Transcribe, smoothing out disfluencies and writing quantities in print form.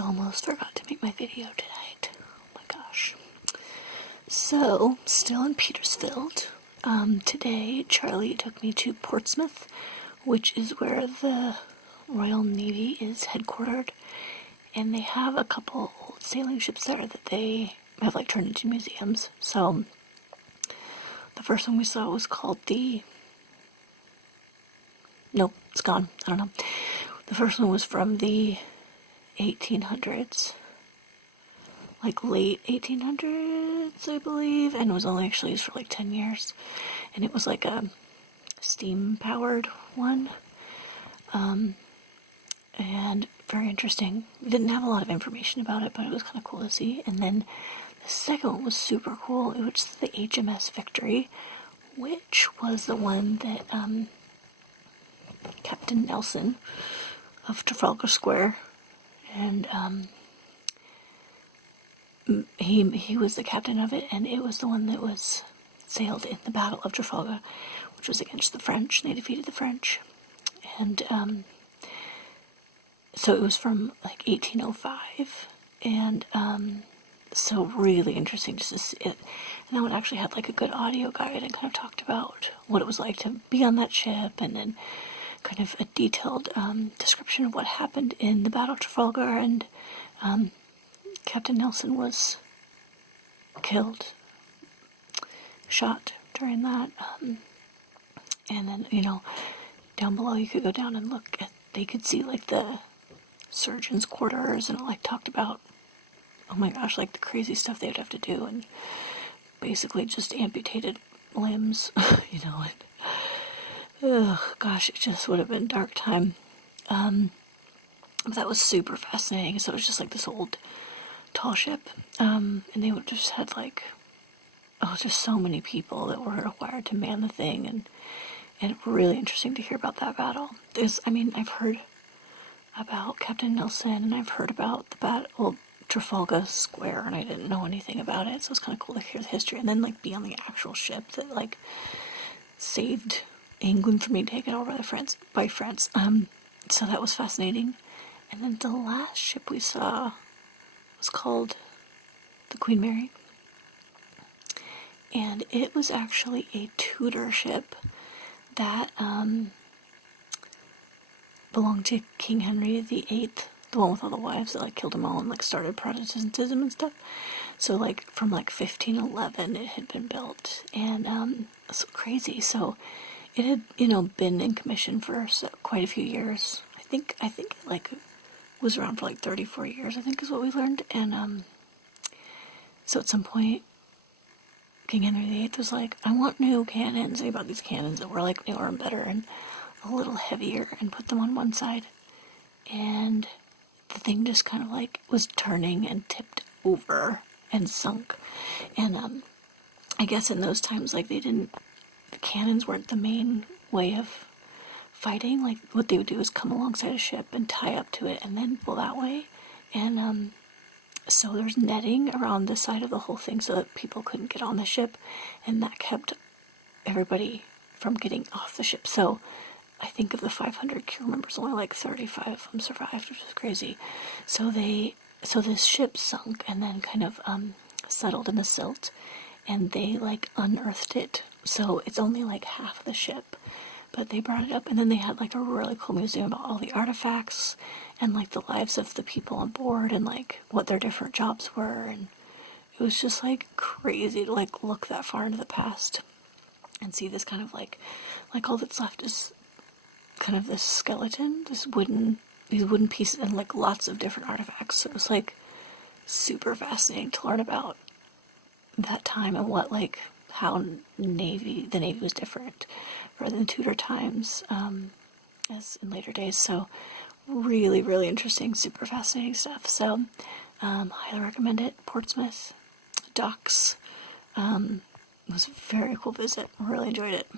almost forgot to make my video tonight. Oh my gosh. So, still in Petersfield. Today, Charlie took me to Portsmouth, which is where the Royal Navy is headquartered. And they have a couple old sailing ships there that they have like turned into museums. So, the first one we saw was called the... Nope, it's gone. I don't know. The first one was from the 1800s. Like late 1800s, I believe, and was only actually used for like 10 years. And it was like a steam-powered one. And very interesting. We didn't have a lot of information about it, but it was kind of cool to see. And then the second one was super cool. It was the HMS Victory, which was the one that Captain Nelson of Trafalgar Square, and he was the captain of it, and it was the one that was sailed in the Battle of Trafalgar, which was against the French. They defeated the French, and so it was from like 1805, and so really interesting just to see it. And that one actually had like a good audio guide and kind of talked about what it was like to be on that ship, and then kind of a detailed description of what happened in the Battle of Trafalgar. And Captain Nelson was killed, shot during that. And then, down below you could go down and look at, they could see like the surgeon's quarters, and it like talked about, oh my gosh, like the crazy stuff they would have to do, and basically just amputated limbs, and oh gosh, it just would have been a dark time. But that was super fascinating. So it was just like this old tall ship, and they would just had like, just so many people that were required to man the thing, and really interesting to hear about that battle. I've heard about Captain Nelson, and I've heard about the battle Trafalgar Square, and I didn't know anything about it, so it's kind of cool to hear the history, and then like be on the actual ship that like saved England from being taken over by France. So that was fascinating. And then the last ship we saw was called the Queen Mary, and it was actually a Tudor ship that belonged to King Henry VIII, the one with all the wives that like killed them all and like started Protestantism and stuff. So like from like 1511 it had been built, and it's crazy. So it had, been in commission for quite a few years. I think it like was around for like 34 years, I think is what we learned. And so at some point King Henry VIII was like, I want new cannons. He bought these cannons that were like newer and better and a little heavier, and put them on one side, and the thing just kind of like was turning and tipped over and sunk. And I guess in those times, like the cannons weren't the main way of fighting. Like what they would do is come alongside a ship and tie up to it and then pull that way. And so there's netting around the side of the whole thing so that people couldn't get on the ship, and that kept everybody from getting off the ship. So I think of the 500 crew members, only like 35 of them survived, which is crazy. So this ship sunk and then kind of settled in the silt, and they like unearthed it. So it's only like half the ship, but they brought it up, and then they had like a really cool museum about all the artifacts and like the lives of the people on board and like what their different jobs were. And it was just like crazy to like look that far into the past and see this kind of like all that's left is kind of this skeleton, these wooden pieces, and like lots of different artifacts. So it was like super fascinating to learn about that time and what like how the Navy was different rather than Tudor times as in later days. So really, really interesting, super fascinating stuff. So highly recommend it. Portsmouth docks was a very cool visit. Really enjoyed it.